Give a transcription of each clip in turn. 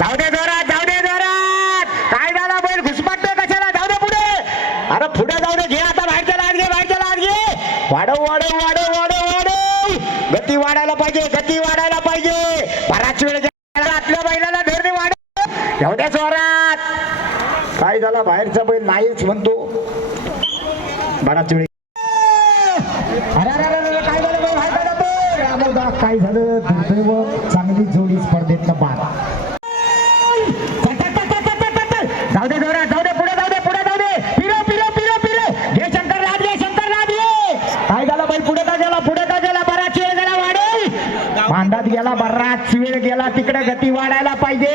जाऊ दे जोरात जाऊ दे जोरात. काय झाला बैल? घुसमटतोय कशाला? जाऊ दे पुढे. अरे पुढे जाऊ दे. घे आता बाहेरच्या लाट घे बाहेरच्या लाट घे. वाढव वाढव वाढव वाढव वाढव. गती वाढायला पाहिजे गती वाढायला पाहिजे. बराच वेळ आपल्या बैलाला धरणे वाढव. जाऊ दे जोरात. काय झाला? बाहेरचा बैल नाहीच म्हणतो. बराच वेळ अरे अरे काय झालं? काय झालं? दुर्दैव चांगली जोडी स्पर्धेतनं बाद चल, चल, चल, चल, चल, चल, चल. जाऊ दे जोरात जाऊ दे पुढे जाऊ दे पुढे जाऊ दे फिरो फिरो फिरो फिरो घे शंकर राज घे शंकर राज घे काय झालं बैल पुढे का गेला पुढे का गेला बराच वेळ गेला वाढेल मांडात गेला बराच वेळ गेला तिकडे गती वाढायला पाहिजे.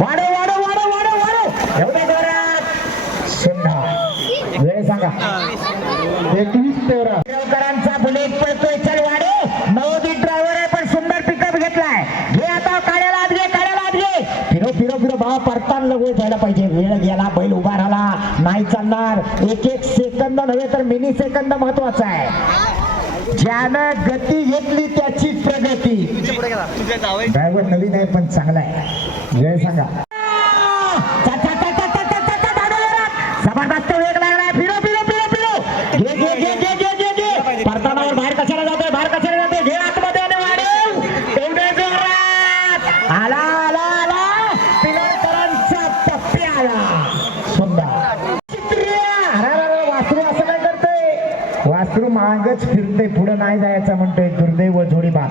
वाढव वाढव वाढव वाढव वाढव. एवढ्या जोरात. सुंदर वेळ सांगा. एकवीस तेरा देवकरांचा बुलेट पळतोय. चल वाडे नवोदित ड्रायव्हर आहे पण सुंदर पिकअप घेतलाय. घे आता काढ्याला आत घे काढ्याला आत घे. फिरो फिरो फिरो. भावा परतान लगू जायला पाहिजे. वेळ गेला बैल उभा राहिला. नाही चालणार. एक एक सेकंद नव्हे तर मिनी सेकंद महत्त्वाचा आहे. ज्यानं गती घेतली त्याची प्रगती. ड्रायव्हर नवीन आहे पण चांगला आहे. वेळ सांगा. मागच फिरते पुढे नाही जायचं म्हणतोय दुर्दैव जोडी बाद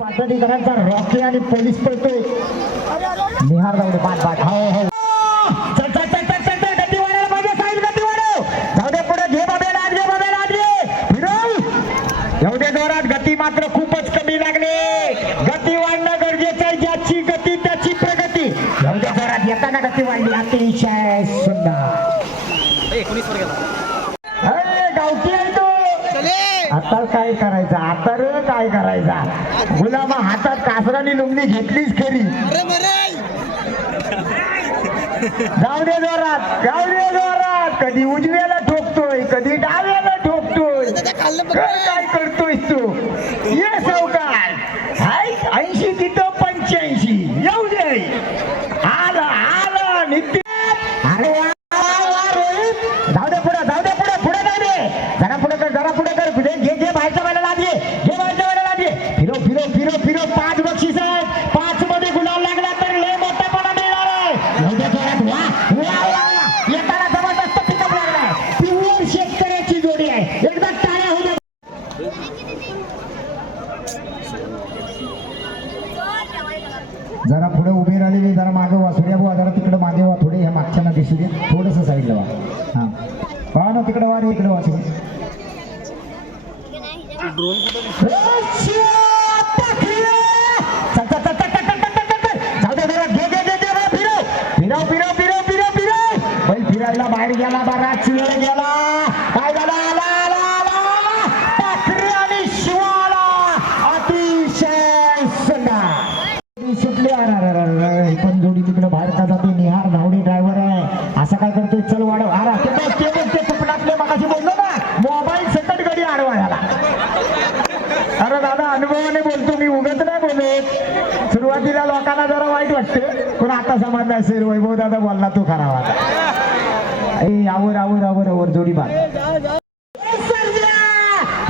पाटणीकरांचा रॉके आणि पोलीस पडतोय निहार जाऊ बाद पाठ हो हो. एवढ्या गती मात्र खूपच कमी गती वाढणं ज्याची गती त्याची प्रगती. येताना गती वाढली. अतिशय सुंदर. एकोणीस वर गेला? आता काय करायचं? आता रे काय करायचा? गुलामा हातात कासरानी लुंगणी घेतलीच खरी. जाऊ दे जोरात जाऊ दे जोरात. कधी उजव्याला ठोकतोय कधी डाव्याला ठोकतोय. काय काय करतोय तू? ये सावकार पुढे कर पुढे कर पुढे घे घे बाहेरच्या व्हायला लागले घे बाहेरच्या व्हायला लागले फिरो फिरो फिरो फिरो. पाच बक्षीस आहेत. पाच मध्ये गुलाब लागला तर लय मोठापणा मिळणार आहे. एवढ्या जोरात वा वा वा येताना जबरदस्त पिकअप लागला पिवळ शेतकऱ्याची जोडी आहे. एकदा टाळ्या होऊ दे जरा पुढे उभे राहिलेले जरा मागे वा. सूर्या बुवा जरा तिकडे मागे वा. थोडे ह्या मागच्या ना दिसू दे. थोडस साईडला वा. हा. वा ना तिकडे वा रे इकडे वाचू ड्रोन बरं, फिरव फिरव फिरव फिरव फिरव फिरव बैल फिरायला बाहेर गेला बराच वेळ गेला काय झाला आला आला आला पाखरे आणि शिवाला अतिशय सुंदर सुटली अरे अरे अरे अरे, ही पण जोडी तिकडे बाहेर का जाते निहार धावडी ड्रायव्हर आहे असं काय करतोय चल वाढव अरे ते बघ ते बघ ते कुपणातले मगाशी बोललो ना मोबाईल सकट गडी आडवा याला अरे दादा अनुभवाने बोलतो मी उगत सुरुवातीला लोकांना जरा वाईट वाटते पण आता समजलं असेल वैभव दादा बोलला तो खरा वाटा ए आवर आवर आवर आवर जोडी बाग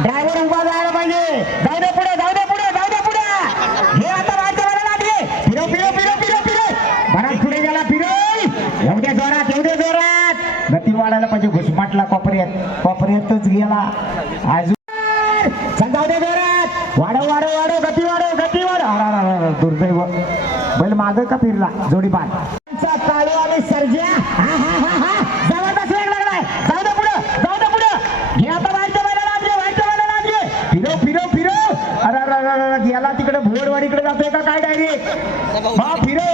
ड्रायव्हर उभा जायला पाहिजे. जाऊ दे पुढे जाऊ दे पुढे जाऊ दे पुढे. हे आता वाटतं मला लागले. फिरो फिरो फिरो फिरो फिरो बराच पुढे गेला फिरो एवढ्या जोरात एवढ्या जोरात. गती वाढायला पाहिजे घुसमाटला कोपऱ्यात कोपऱ्यातच गेला. अजून जाऊ दे जोरात. वाढव वाढव वाढव गती वाढव अरे, अरे, अरे, अरे, दुर्दैव. बैल माग का फिरला? जोडी पाठ काळू आणि जबरदस्त लागलाय जाऊ दे जाऊ दे घे आता अरे अरे, गेला तिकडे भोडवाडीकडे जातोय का? काय डायरेक्ट हा फिरो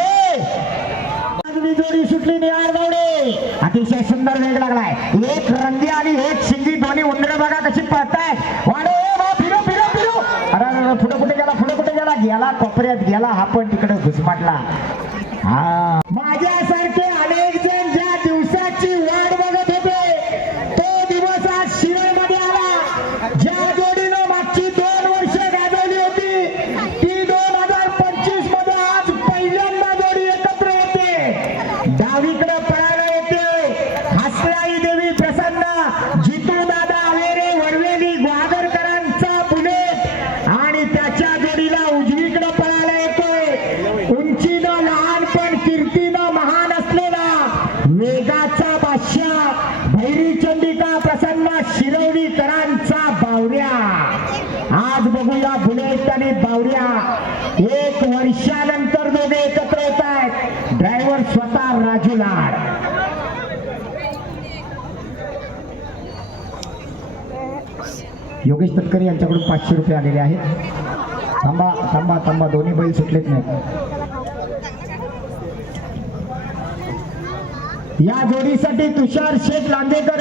जोडी सुटली निहार गावडे अतिशय सुंदर वेग लागलाय. एक रंगी आणि एक शिंगी. दोन्ही उंदर बघा कशी पळतायत. गेला कोपऱ्यात गेला हा पण तिकडे घुसमटला. माझ्यासारखे अनेक जण ज्या दिवसाची वाट बघत होते तो दिवस आज शिरोमध्ये आला. ज्या जोडीनं मागची दोन वर्ष गाजवली होती ती दोन हजार पंचवीसमध्ये आज पहिल्यांदा जोडी एकत्र येते. डावीकडे पळायला येते. हसराई देवी प्रसन्न मेघाचा बादशा भैरी चंडिका प्रसन्न शिरवणीकरांचा बावऱ्या आज बघूया बुलेट आणि बावऱ्या एक वर्षानंतर दोघे एकत्र होत आहेत. ड्रायव्हर स्वतः राजू लाड योगेश तटकरी यांच्याकडून पाचशे रुपये आलेले आहेत. थांबा थांबा थांबा. दोन्ही बैल सुटलेत नाही या जोडीसाठी तुषार शेठ लांदेकर